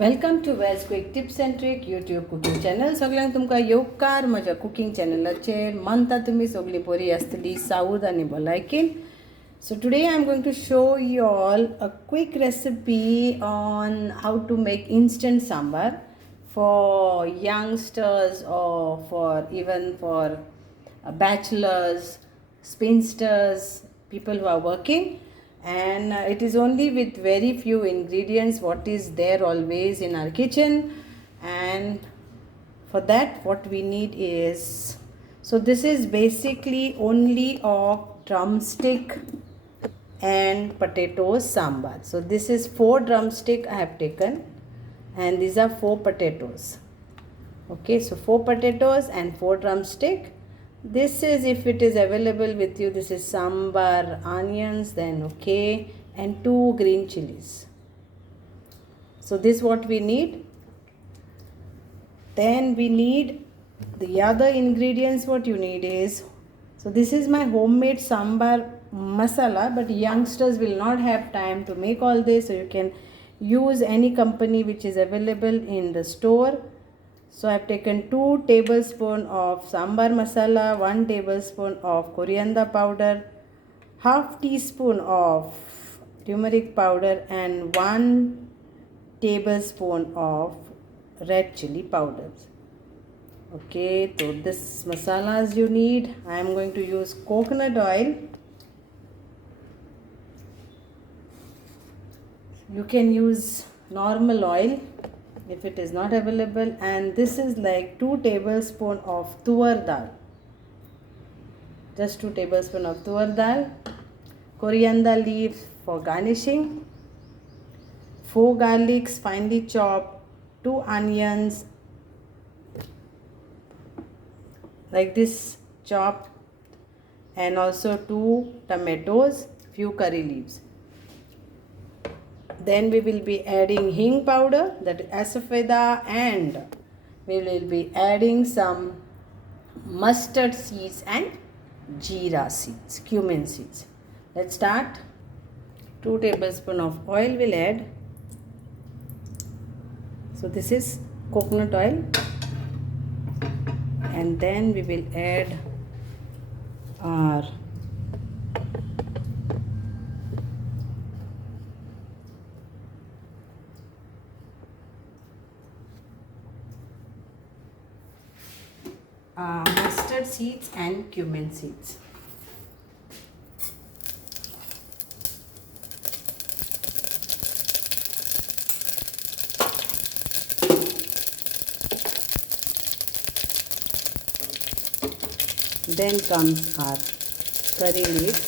Welcome to Vel's quick tips and trick YouTube cooking channel. सगळ्यांक तुमकां येवकार म्हज्या कुकिंग चॅनलाचेर. मानता तुमी सगळीं बरी आसतली सावध आनी भलायकेन. So today I am going to show you all a quick recipe on how to make instant sambar for youngsters or for bachelors, spinsters, people who are working. And it is only with very few ingredients what is there always in our kitchen. And for that what we need is, so this is basically only of drumstick and potato sambar. So this is 4 drumstick I have taken, and these are 4 potatoes. Okay, so 4 potatoes and 4 drumstick. This is, if it is available with you, this is sambar onions, then okay, and 2 green chilies. So this what we need. Then we need the other ingredients. What you need is, so this is my homemade sambar masala, but youngsters will not have time to make all this, so you can use any company which is available in the store. So I have taken 2 tablespoons of sambar masala, 1 tablespoon of coriander powder, half teaspoon of turmeric powder, and 1 tablespoon of red chili powder. Okay, so this masalas you need. I am going to use coconut oil. You can use normal oil if it is not available, and this is like 2 tablespoons of tur dal, just 2 tablespoons of tur dal, coriander leaves for garnishing, 4 garlics finely chopped, 2 onions like this chopped, and also 2 tomatoes, few curry leaves. Then we will be adding hing powder, that is asafeda, and we will be adding some mustard seeds and jeera seeds, cumin seeds. Let's start. 2 tablespoons of oil will add. So this is coconut oil, and then we will add our mustard seeds and cumin seeds. Then comes our curry leaf,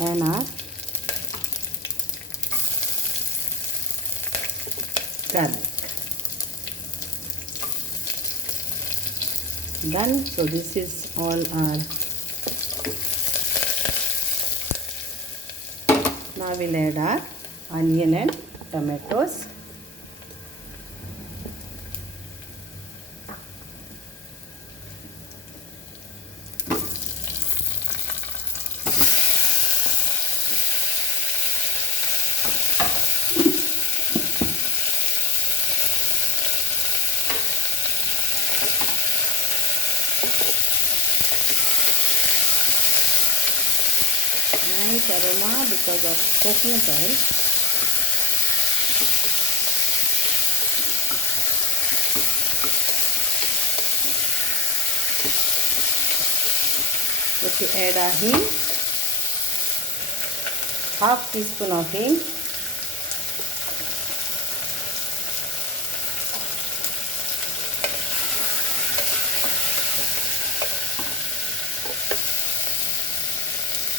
and our garlic. Done. So this is all our. Now we'll add our onion and tomatoes. Nice aroma because of coconut oil. Okay, add our hing, half teaspoon of hing,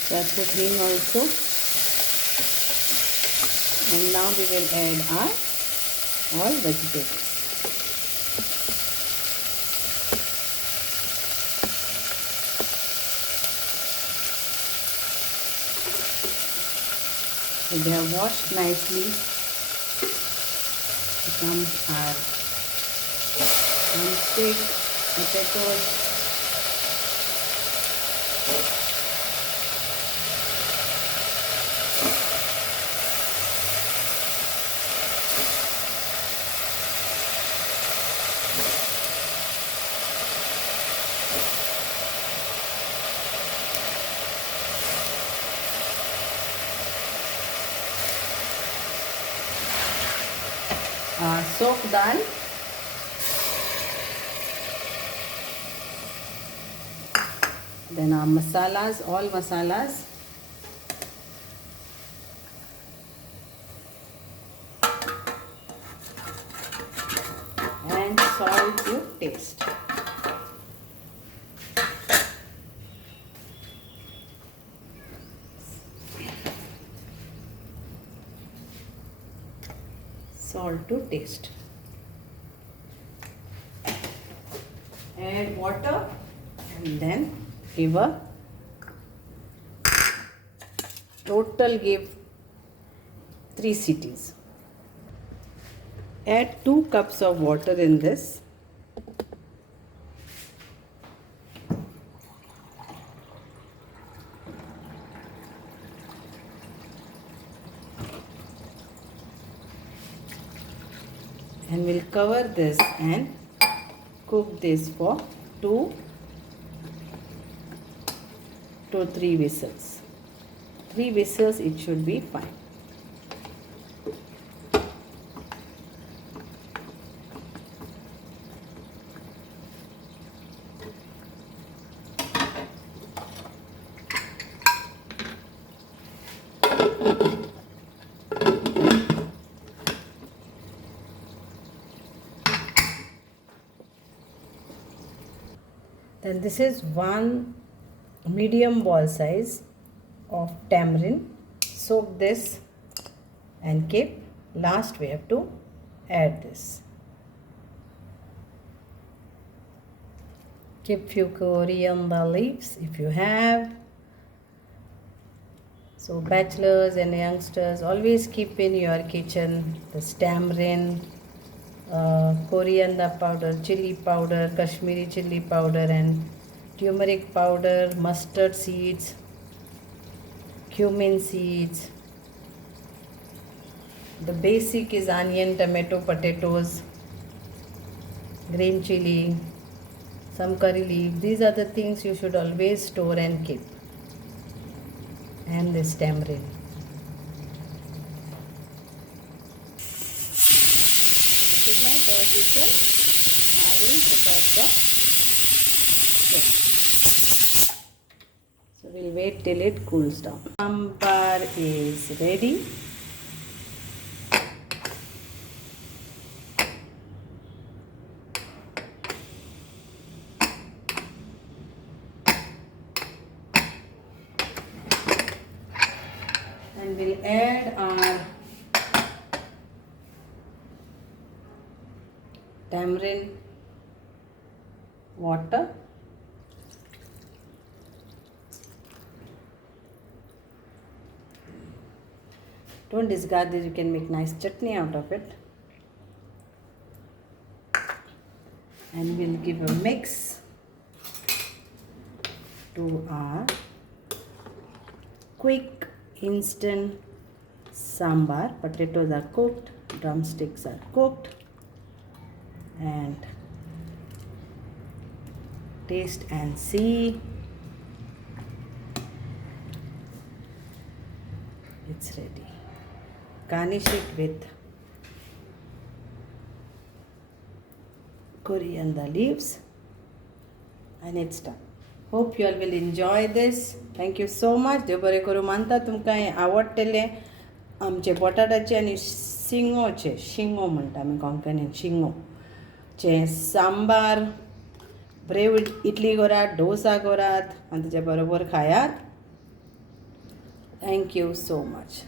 so I put hing also, and now we will add our all vegetables. So they are washed nicely. Become our drumstick, potatoes, soak dal. Then our masalas, all masalas. And salt to taste. Salt to taste. Add water and then give a total, give 3 sitties. Add 2 cups of water in this. And we'll cover this and cook this for 2 to 3 whistles. 3 whistles, it should be fine. Then this is 1 medium ball size of tamarind. Soak this and keep. Last we have to add this. Keep few coriander leaves if you have. So bachelors and youngsters, always keep in your kitchen this tamarind, coriander powder, chili powder, Kashmiri chili powder, and turmeric powder, mustard seeds, cumin seeds. The basic is onion, tomato, potatoes, green chili, some curry leaf. These are the things you should always store and keep. And this tamarind. This is my third whistle. I will put off the stove. So we'll wait till it cools down. Sambar is ready. And we'll add our tamarind water. Don't discard this, you can make nice chutney out of it. And we'll give a mix to our quick instant sambar. Potatoes are cooked, drumsticks are cooked, and taste and see. It's ready. Garnish it with coriander leaves and it's done. Hope you all will enjoy this. Thank you so much. देव बरें करूं. मानता तुमकां हें आवडटलें. आमचे बटाटाचे आनी शिंगोचे, शिंगो म्हणटा आमी कोंकणीन, शिंगोचे सांबार ब्रेव इडली करात, डोसा करात आनी ताचे बरोबर खायात. Thank you so much.